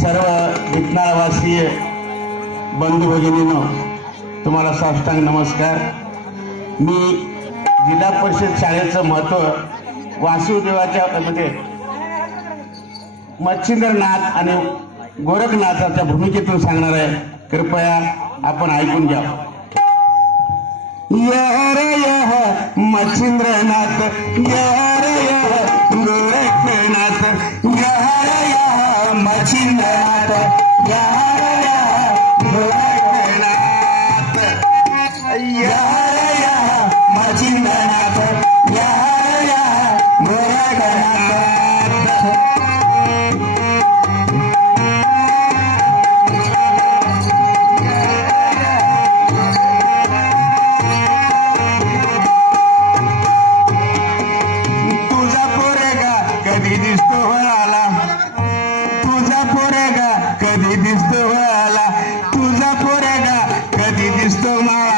सर्व विकनाळवासीय बंधू भगिनीनो तुम्हाला साष्टांग नमस्कार. मी जिल्हा परिषद शाळेचं महत्त्व वासुदेवाच्या म्हणजे मच्छिंद्रनाथ आणि गोरखनाथाच्या भूमिकेतून सांगणार आहे. कृपया आपण ऐकून घ्या. मच्छिंद्रनाथ गोरखनाथ यह कधी दिसतो वळाला तुझा पोरेगा कधी दिसतो माळाला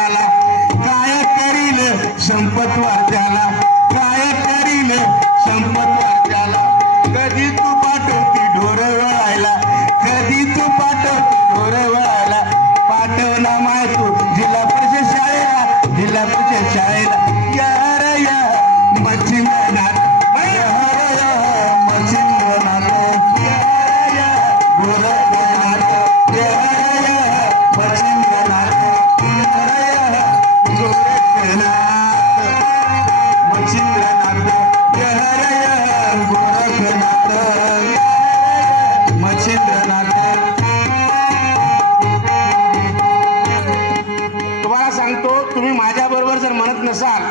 असाल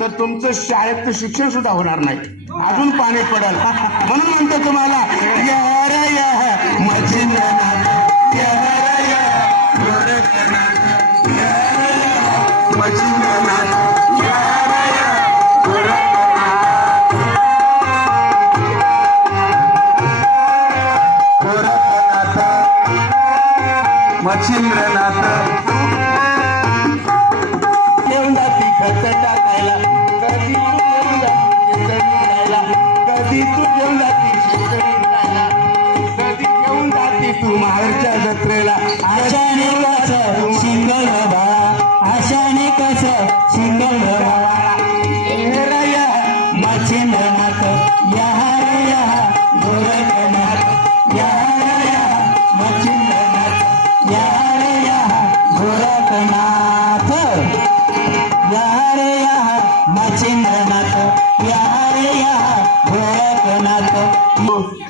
तर तुमचं शाळेतलं शिक्षण सुद्धा होणार नाही अजून पाणी पडल म्हणून म्हणतो तुम्हाला यार या मच्छिंद्रनाथ मच्छिंद्रनाथ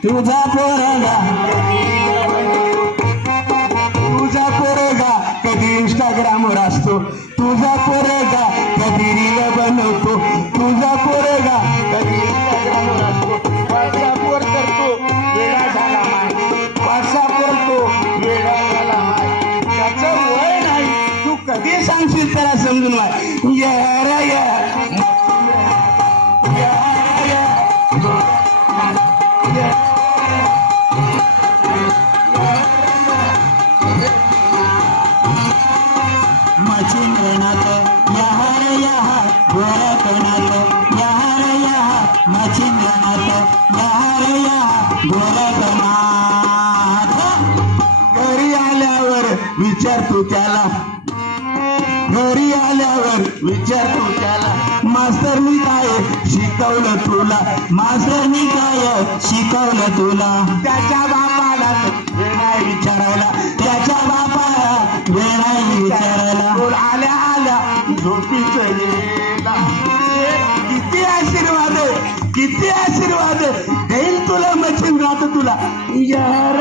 तुझा पोरगा. तुझा पोरगा. कधी इंस्टाग्रामवर असतो. तुझा पोरगा. कधी रील बनवतो. तुझा पोरगा. कधी इंस्टाग्रामवर असतो. व्हॉट्सअपवर तर वेळा झाला तो वेळा झाला त्याचं वय नाही. तू कधी सांगशील त्याला समजून वाय यार या यार या मच्छिंद्रनाथ याहार घरी आल्यावर विचारतो त्याला घरी आल्यावर विचारतो त्याला. मास्तरनी काय शिकवलं तुला? मास्तरनी काय शिकवलं तुला? त्याच्या बापाला वेळ विचारायला. त्याच्या बापाला वेळ विचारायला. आल्या आल्या झोपीच किती आशीर्वाद किती आशीर्वाद देईल तुला मशीन राहत तुला. यार